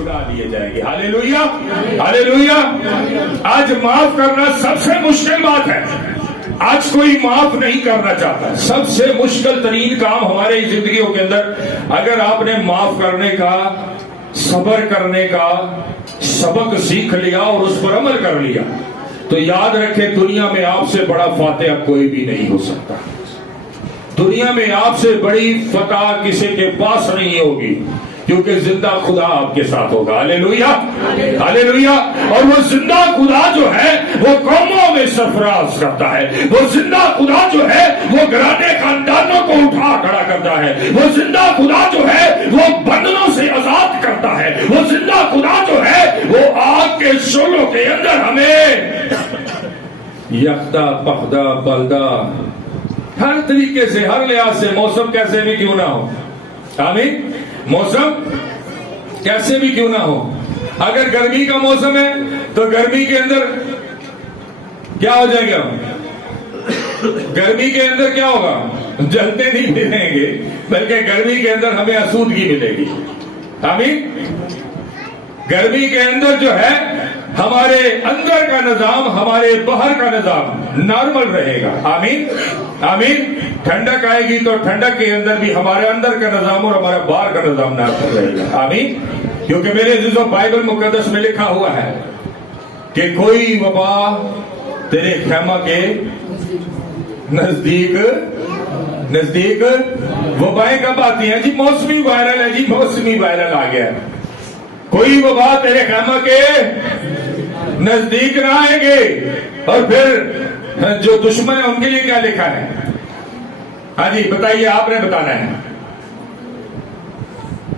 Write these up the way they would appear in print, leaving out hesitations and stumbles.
چھڑا لیے جائیں گے. ہاللیلویا ہاللیلویا. آج معاف کرنا سب سے مشکل بات ہے. آج کوئی معاف نہیں کرنا چاہتا. سب سے مشکل ترین کام ہمارے زندگیوں کے اندر اگر آپ نے معاف کرنے کا، صبر کرنے کا سبق سیکھ لیا اور اس پر عمل کر لیا تو یاد رکھے دنیا میں آپ سے بڑا فاتح کوئی بھی نہیں ہو سکتا. دنیا میں آپ سے بڑی فتح کسی کے پاس نہیں ہوگی کیونکہ زندہ خدا آپ کے ساتھ ہوگا. ہاللیلویا ہاللیلویا. اور وہ زندہ خدا جو ہے وہ قوموں میں سرفراز کرتا ہے. وہ زندہ خدا جو ہے وہ گھرانے خاندانوں کو اٹھا کھڑا کرتا ہے. وہ زندہ خدا جو ہے وہ بندنوں سے آزاد کرتا ہے. وہ زندہ خدا جو ہے وہ آگ کے شعلوں کے اندر ہمیں یکتا پخدا بلدا ہر طریقے سے، ہر لحاظ سے، موسم کیسے بھی کیوں نہ ہو، آمین، موسم کیسے بھی کیوں نہ ہو. اگر گرمی کا موسم ہے تو گرمی کے اندر کیا ہو جائے گا؟ گرمی کے اندر کیا ہوگا؟ جلتے نہیں ملیں گے بلکہ گرمی کے اندر ہمیں آسودگی ملے گی. آمین. گرمی کے اندر جو ہے ہمارے اندر کا نظام، ہمارے باہر کا نظام نارمل رہے گا. آمین آمین. ٹھنڈک آئے گی تو ٹھنڈک کے اندر بھی ہمارے اندر کا نظام اور ہمارا باہر کا نظام نارمل رہے گا. آمین. کیونکہ میرے عزیزوں بائبل مقدس میں لکھا ہوا ہے کہ کوئی وبا تیرے خیمہ کے نزدیک وبائیں کب آتی ہیں؟ جی موسمی وائرل ہے. جی موسمی وائرل آ گیا. کوئی وبا تیرے خیمہ کے نزدیک نہ آئیں گے. اور پھر جو دشمن ہے ان کے لیے کیا لکھا ہے؟ ہاں جی بتائیے، آپ نے بتانا ہے.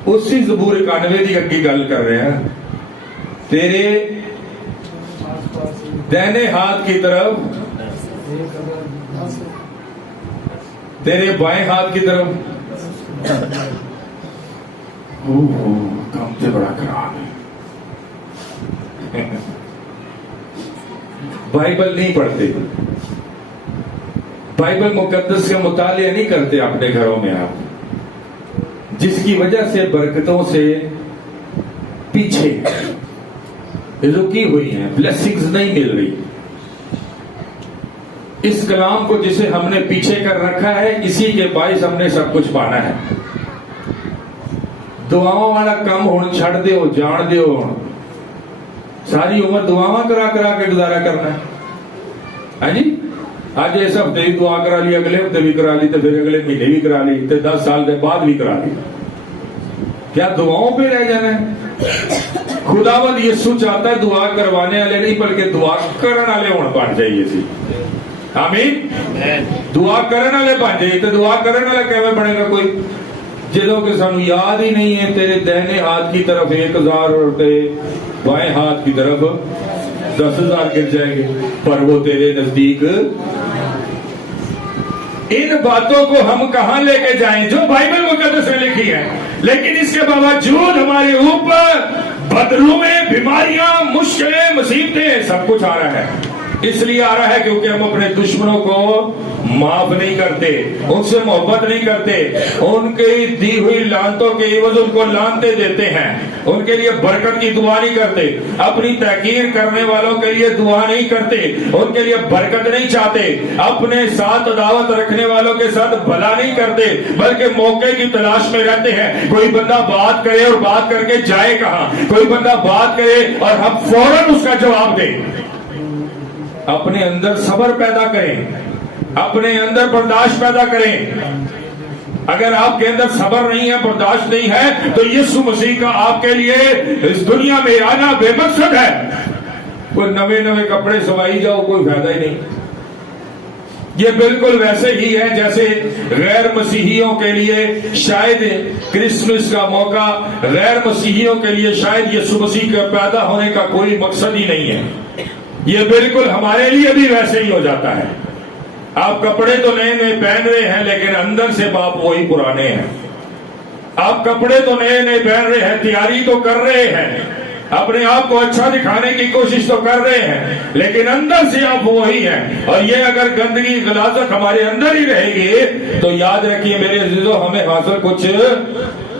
اسی زبور 91 کی گل کر رہے ہیں. تیرے دہنے ہاتھ کی طرف، تیرے بائیں ہاتھ کی طرف کم سے بڑا خراب ہے. بائبل نہیں پڑھتے، بائبل مقدس کا مطالعہ نہیں کرتے اپنے گھروں میں آپ، جس کی وجہ سے برکتوں سے پیچھے رکی ہوئی ہیں، بلیسنگز نہیں مل رہی. اس کلام کو جسے ہم نے پیچھے کر رکھا ہے اسی کے باعث ہم نے سب کچھ پانا ہے. دعاؤں والا کام ہوں چھڑ دیو، جان دیو. ساری عمر دعاواں کرا کرا کے گزارا کرنا ہے. ہاں جی آج اس ہفتے بھی دعا کرا لی، اگلے ہفتے بھی کرا لی، تو پھر اگلے مہینے بھی کرا لی، تو 10 سال کے بعد بھی کرا لی. کیا دعاؤں پہ رہ جانا ہے؟ خداوند یسوع چاہتا ہے دعا کروانے والے نہیں بلکہ دعا کرنے والے ہونا بن جائیے. سی آمین. دعا کرنے والے بن جائیے. تو دعا کرنے والا کیسے بنے گا کوئی جدوں کہ سانو یاد ہی نہیں ہے تیرے دہنے ہاتھ کی طرف 1000 اور بائیں ہاتھ کی طرف 10,000 گر جائیں گے پر وہ تیرے نزدیک. ان باتوں کو ہم کہاں لے کے جائیں جو بائبل مقدس میں لکھی ہے، لیکن اس کے باوجود ہمارے اوپر بدلویں، بیماریاں، مشکلیں، مصیبتیں سب کچھ آ رہا ہے. اس لیے آ رہا ہے کیونکہ ہم اپنے دشمنوں کو معاف نہیں کرتے، ان سے محبت نہیں کرتے، ان کی دی ہوئی لعنتوں کے عوض ان کو لعنتیں دیتے ہیں، ان کے لیے برکت کی دعا نہیں کرتے، اپنی تحقیر کرنے والوں کے لیے دعا نہیں کرتے، ان کے لیے برکت نہیں چاہتے، اپنے ساتھ عداوت رکھنے والوں کے ساتھ بھلا نہیں کرتے بلکہ موقع کی تلاش میں رہتے ہیں. کوئی بندہ بات کرے اور بات کر کے جائے کہاں، کوئی بندہ بات کرے اور ہم فوراً اس کا جواب دیں. اپنے اندر صبر پیدا کریں، اپنے اندر برداشت پیدا کریں. اگر آپ کے اندر صبر نہیں ہے، برداشت نہیں ہے تو یسوع مسیح کا آپ کے لیے اس دنیا میں آنا بے مقصد ہے. کوئی نوے کپڑے سوائی جاؤ کوئی فائدہ ہی نہیں. یہ بالکل ویسے ہی ہے جیسے غیر مسیحیوں کے لیے شاید کرسمس کا موقع، غیر مسیحیوں کے لیے شاید یسوع مسیح کے پیدا ہونے کا کوئی مقصد ہی نہیں ہے. یہ بالکل ہمارے لیے بھی ویسے ہی ہو جاتا ہے. آپ کپڑے تو نئے نئے پہن رہے ہیں لیکن اندر سے باپ وہی پرانے ہیں. آپ کپڑے تو نئے نئے پہن رہے ہیں، تیاری تو کر رہے ہیں، اپنے آپ کو اچھا دکھانے کی کوشش تو کر رہے ہیں لیکن اندر سے آپ وہی ہیں. اور یہ اگر گندگی غلاظت ہمارے اندر ہی رہے گی تو یاد رکھیے میرے عزیزو ہمیں حاصل کچھ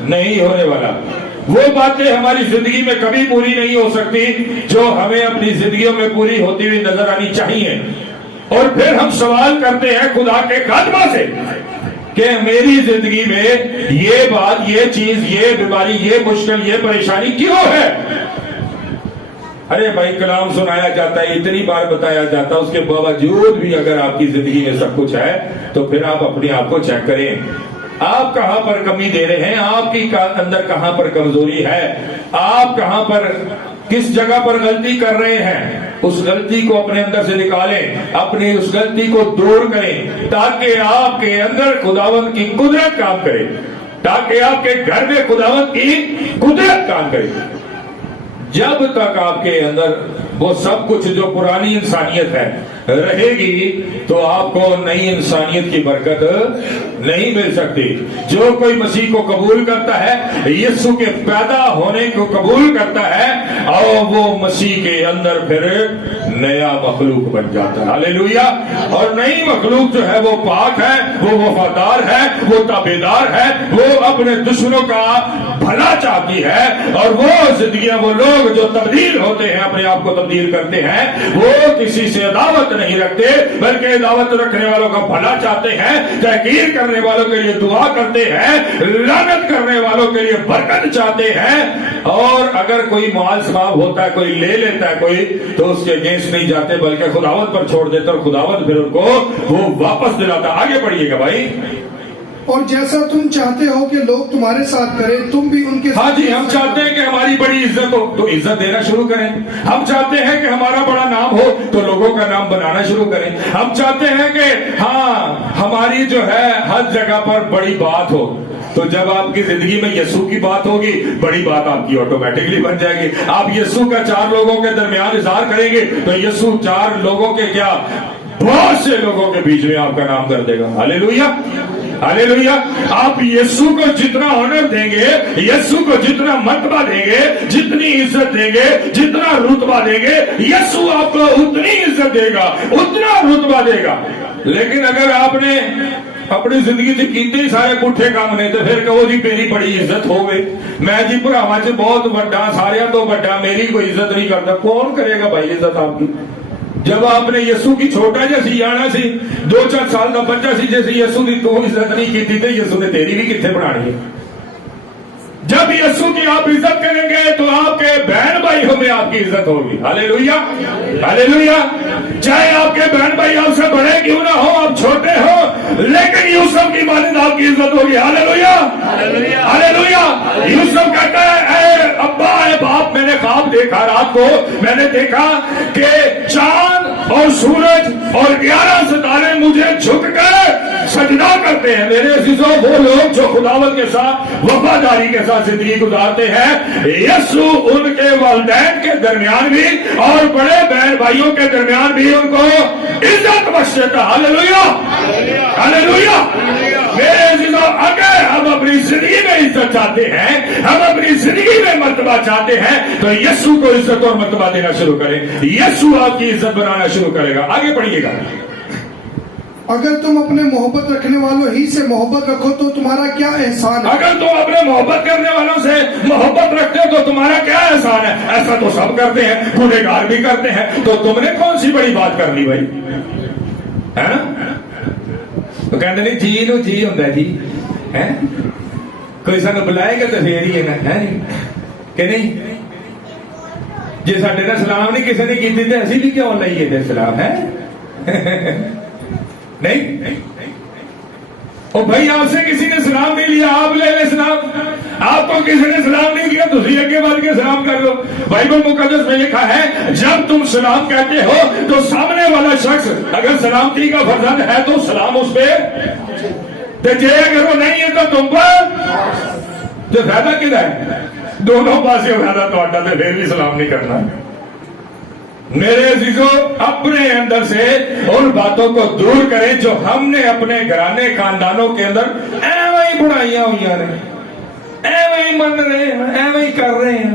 نہیں ہونے والا. وہ باتیں ہماری زندگی میں کبھی پوری نہیں ہو سکتی جو ہمیں اپنی زندگیوں میں پوری ہوتی ہوئی نظر آنی چاہیے. اور پھر ہم سوال کرتے ہیں خدا کے خاتمہ سے کہ میری زندگی میں یہ بات، یہ چیز، یہ بیماری، یہ مشکل، یہ پریشانی کیوں ہے؟ ارے بھائی کلام سنایا جاتا ہے، اتنی بار بتایا جاتا ہے، اس کے باوجود بھی اگر آپ کی زندگی میں سب کچھ ہے تو پھر آپ اپنے آپ کو چیک کریں. آپ کہاں پر کمی دے رہے ہیں؟ آپ کی اندر کہاں پر کمزوری ہے؟ آپ کہاں پر کس جگہ پر غلطی کر رہے ہیں؟ اس غلطی کو اپنے اندر سے نکالیں، اپنی اس غلطی کو دور کریں تاکہ آپ کے اندر خداوند کی قدرت کام کرے، تاکہ آپ کے گھر میں خداوند کی قدرت کام کرے. جب تک آپ کے اندر وہ سب کچھ جو پرانی انسانیت ہے رہے گی تو آپ کو نئی انسانیت کی برکت نہیں مل سکتی. جو کوئی مسیح کو قبول کرتا ہے، یسوع کے پیدا ہونے کو قبول کرتا ہے، اور وہ مسیح کے اندر پھر نیا مخلوق بن جاتا ہے. ہاللیلویا. اور نئی مخلوق جو ہے وہ پاک ہے، وہ وفادار ہے، وہ تابعدار ہے، وہ اپنے دشمنوں کا بھلا چاہتی ہے. اور وہ زندگیاں، وہ لوگ جو تبدیل ہوتے ہیں، اپنے آپ کو تبدیل کرتے ہیں، وہ کسی سے عداوت نہیں رکھتے بلکہ دعوت رکھنے والوں کا بھلا چاہتے ہیں، تحقیر کرنے والوں کے لیے دعا کرتے ہیں، لعنت کرنے والوں کے لیے برکت چاہتے ہیں. اور اگر کوئی مال ثواب ہوتا ہے، کوئی لے لیتا ہے کوئی، تو اس کے اگینسٹ نہیں جاتے بلکہ خداوند پر چھوڑ دیتے اور خداوند پھر ان کو وہ واپس دلاتا. آگے بڑھیے گا بھائی. اور جیسا تم چاہتے ہو کہ لوگ تمہارے ساتھ کریں، تم بھی ان کے ساتھ. ہاں جی، ہم چاہتے ہیں کہ ہماری بڑی عزت ہو تو عزت دینا شروع کریں. ہم چاہتے ہیں کہ ہمارا بڑا نام ہو تو لوگوں کا نام بنانا شروع کریں. ہم چاہتے ہیں کہ ہاں ہماری جو ہے ہر جگہ پر بڑی بات ہو. تو جب آپ کی زندگی میں یسوع کی بات ہوگی، بڑی بات آپ کی آٹومیٹکلی بن جائے گی. آپ یسوع کا 4 لوگوں کے درمیان اظہار کریں گے تو یسوع 4 لوگوں کے کیا، بہت سے لوگوں کے بیچ میں آپ کا نام کر دے گا. ہاللیلویا. ہاللیلویا. آپ یسوع کو جتنا آنر دیں گے، یسوع کو جتنا مرتبہ دیں گے، جتنی عزت دیں گے، جتنا رتبہ دیں گے، یسوع آپ کو اتنی عزت دے گا، اتنا رتبہ دے گا. لیکن اگر آپ نے اپنی زندگی سے کیتے سارے پٹھے کام نے تو پھر کہو جی میری بڑی عزت ہو گئی، میں جی بھراواں چ بہت بڑا، سارے تو بڑا، میری کوئی عزت نہیں کرتا. کون کرے گا بھائی عزت آپ کی؟ جب آپ نے یسوع کی چھوٹا جیسی جانا سی، 2-4 سال کا بچہ سی، جیسے یسوع کی تو عزت نہیں کی تھی، یسوع نے تیری بھی کتنے بنانی ہے. جب یسوع کی آپ عزت کریں گے تو آپ کے بہن بھائیوں میں آپ کی عزت ہوگی. ہاللیلویا. ہاللیلویا. چاہے آپ کے بہن بھائی آپ سے بڑے کیوں نہ ہو، آپ چھوٹے ہو، لیکن یوسف کی مانند آپ کی عزت ہوگی. ہاللیلویا. ہاللیلویا. یوسف کہتا ہے اے ابا، اے باپ، میں نے خواب دیکھا، رات کو میں نے دیکھا کہ چاند اور سورج اور 11 ستارے مجھے جھک کر سجدہ کرتے ہیں. میرے عزیزوں، وہ لوگ جو خداوند کے ساتھ وفاداری کے ساتھ زندگی گزارتے ہیں، یسوع ان کے والدین کے درمیان بھی اور بڑے بہن بھائیوں کے درمیان بھی ان کو عزت بخش دیتا. ہاللیلویا. ہاللیلویا. میرے عزیزوں، اگر ہم اپنی زندگی میں عزت چاہتے ہیں، ہم اپنی زندگی میں مرتبہ چاہتے ہیں، تو یسوع کو عزت اور مرتبہ دینا شروع کریں. یسوع آپ کی عزت بنانا شروع کرے گا. آگے بڑھیے گا. اگر تم اپنے محبت رکھنے والوں ہی سے محبت رکھو تو تمہارا کیا احسان ہے؟ اگر تم اپنے محبت کرنے والوں سے محبت رکھتے ہو تو تمہارا کیا احسان ہے؟ ایسا تو سب کرتے ہیں، گنہگار بھی کرتے ہیں، تو تم نے کون سی بڑی بات کر لی بھائی؟ ہے نا؟ تو کہتے نہیں جی نو جی ہوں جی، کوئی سانو بلائے گا تو پھر ہی ہے نا، کہ نہیں؟ جی ساڈے نال سلام نہیں کسی نے کیتی تے اسی بھی کیوں لائیے تے سلام ہے؟ نہیں. اور بھائی آپ سے کسی نے سلام نہیں لیا، آپ لے لیں سلام. آپ کو کسی نے سلام نہیں کیا، تسی اگے بڑھ کے سلام کر لو. بائبل مقدس میں لکھا ہے جب تم سلام کہتے ہو تو سامنے والا شخص اگر سلامتی کا فرزند ہے تو سلام اس پہ، جے اگر وہ نہیں ہے تو تم پر جو فائدہ کدھر ہے؟ دونوں پاسے فائدہ تو پھر بھی سلام نہیں کرنا. میرے عزیزوں، اپنے اندر سے ان باتوں کو دور کریں جو ہم نے اپنے گھرانے خاندانوں کے اندر ایویں ہی بڑھائیاں ہوئی ہیں، ایویں ہی من رہے ہیں، ایویں ہی کر رہے ہیں.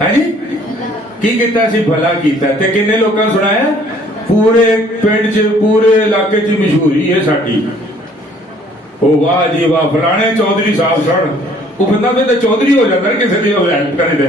ਹਾਂਜੀ ਕੀ ਕੀਤਾ? ਅਸੀਂ ਭਲਾ ਕੀਤਾ। ਤੇ ਕਿੰਨੇ ਲੋਕਾਂ ਨੂੰ ਸੁਣਾਇਆ? ਪੂਰੇ ਪਿੰਡ 'ਚ, ਪੂਰੇ ਇਲਾਕੇ 'ਚ ਮਸ਼ਹੂਰੀ ਹੈ ਸਾਡੀ। ਉਹ ਵਾਹ ਜੀ ਵਾਹ, ਫਲਾਣੇ ਚੌਧਰੀ ਸਾਹਿਬ ਸਨ। ਉਹ ਬੰਦਾ ਫਿਰ ਚੌਧਰੀ ਹੋ ਜਾਂਦਾ ਕਿਸੇ ਦੀ ਹੈਲਪ ਕਰੇ ਤੇ,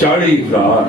40,000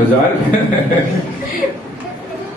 1000।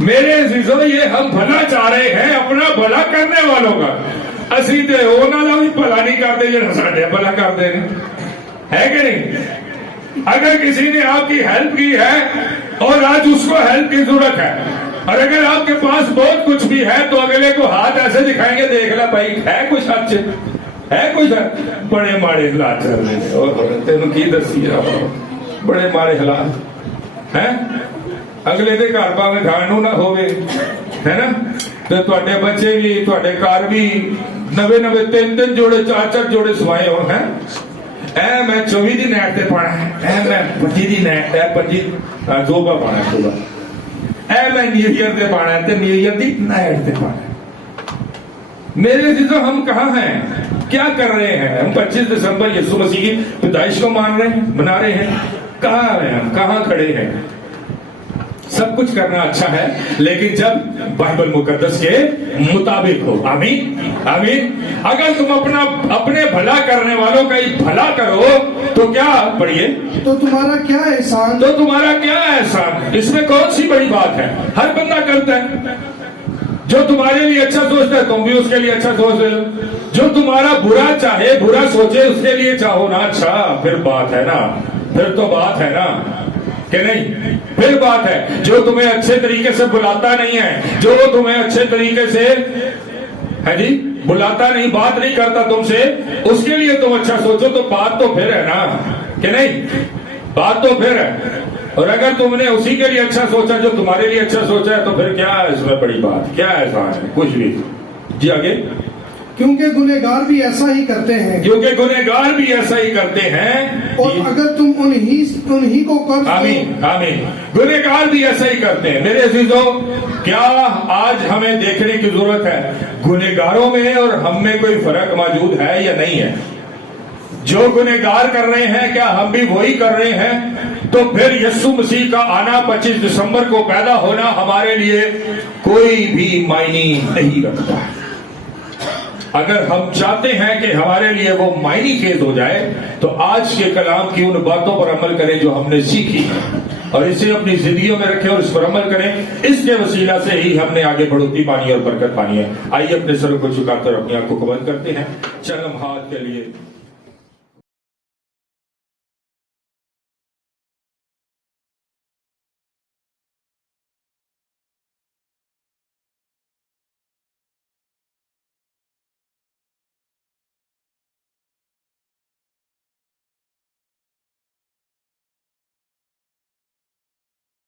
میرے عزیزوں یہ ہم بھلا چاہ رہے ہیں اپنا بھلا کرنے والوں کا. اسی تے انہاں دا بھی بھلا نہیں کرتے جڑا ساڈا بھلا کرتے ہیں, ہے کہ نہیں؟ اگر کسی نے آپ کی ہیلپ کی ہے اور آج اس کو ہیلپ کی ضرورت ہے, اور اگر آپ کے پاس بہت کچھ بھی ہے تو اگلے کو ہاتھ ایسے دکھائیں گے, دیکھ لا بھائی ہے کچھ اچھے, ہے کچھ بڑے ماڑے حالات چل رہے ہیں, اور تینوں کی دسی بڑے ماڑے حالات ہیں. اگلے دے گھر پاویں کھانوں نہ ہوے, ہے نا, تے تواڈے بچے بھی تواڈے گھر بھی نوے 3 جوڑے 4 جوڑے سوائے ہو ہیں. اے میں 24 دی نیٹ تے پانا ہے, اے میں 25 دی نیٹ ہے 25 صبح پانا ہے صبح, اے میں نیو ایئر تے پانا ہے تے نیو ایئر دی نیٹ تے پانا ہے. میرے عزیزوں ہم کہاں ہیں, کیا کر رہے ہیں؟ ہم 25 دسمبر یسوع مسیح کی پیدائش کو مان رہے ہیں, منا رہے ہیں. کہاں ہیں ہم, کہاں کھڑے ہیں؟ سب کچھ کرنا اچھا ہے لیکن جب بائبل مقدس کے مطابق ہو. آمین آمین. اگر تم اپنے بھلا کرنے والوں کا ہی بھلا کرو تو کیا, پڑھیے, تو تمہارا کیا احسان, تو تمہارا کیا احسان. اس میں کون سی بڑی بات ہے؟ ہر بندہ کرتا ہے. جو تمہارے لیے اچھا سوچتا ہے تم بھی اس کے لیے اچھا سوچ لو. جو تمہارا برا چاہے, برا سوچے, اس کے لیے چاہو نا. اچھا پھر بات ہے نا, پھر تو بات ہے نا کہ نہیں, پھر بات ہے. جو تمہیں اچھے طریقے سے بلاتا نہیں ہے, جو تمہیں اچھے طریقے سے ہے جی بلاتا نہیں, بات نہیں کرتا تم سے, اس کے لیے تم اچھا سوچو, تو بات تو پھر ہے نا کہ نہیں, بات تو پھر ہے. اور اگر تم نے اسی کے لیے اچھا سوچا جو تمہارے لیے اچھا سوچا ہے, تو پھر کیا اس میں بڑی بات, کیا احسان ہے؟ کچھ بھی. جی آگے. کیونکہ گنہگار بھی ایسا ہی کرتے ہیں, کیونکہ گنہگار بھی ایسا ہی کرتے ہیں. اور اگر تم انہی کو قرض دو, آمین آمین. گنہگار بھی ایسا ہی کرتے ہیں. میرے عزیزوں کیا آج ہمیں دیکھنے کی ضرورت ہے گنہگاروں میں اور ہم میں کوئی فرق موجود ہے یا نہیں ہے؟ جو گنہگار کر رہے ہیں کیا ہم بھی وہی کر رہے ہیں؟ تو پھر یسوع مسیح کا آنا 25 دسمبر کو پیدا ہونا ہمارے لیے کوئی بھی معنی نہیں رکھتا. اگر ہم چاہتے ہیں کہ ہمارے لیے وہ معنی خیز ہو جائے تو آج کے کلام کی ان باتوں پر عمل کریں جو ہم نے سیکھی اور اسے اپنی زندگیوں میں رکھیں اور اس پر عمل کریں. اس کے وسیلہ سے ہی ہم نے آگے بڑھوتی پانی اور برکت پانی ہے. آئیے اپنے سر کو جھکا کر اپنی آنکھوں کو بند کرتے ہیں. چل ہم ہاتھ کے لیے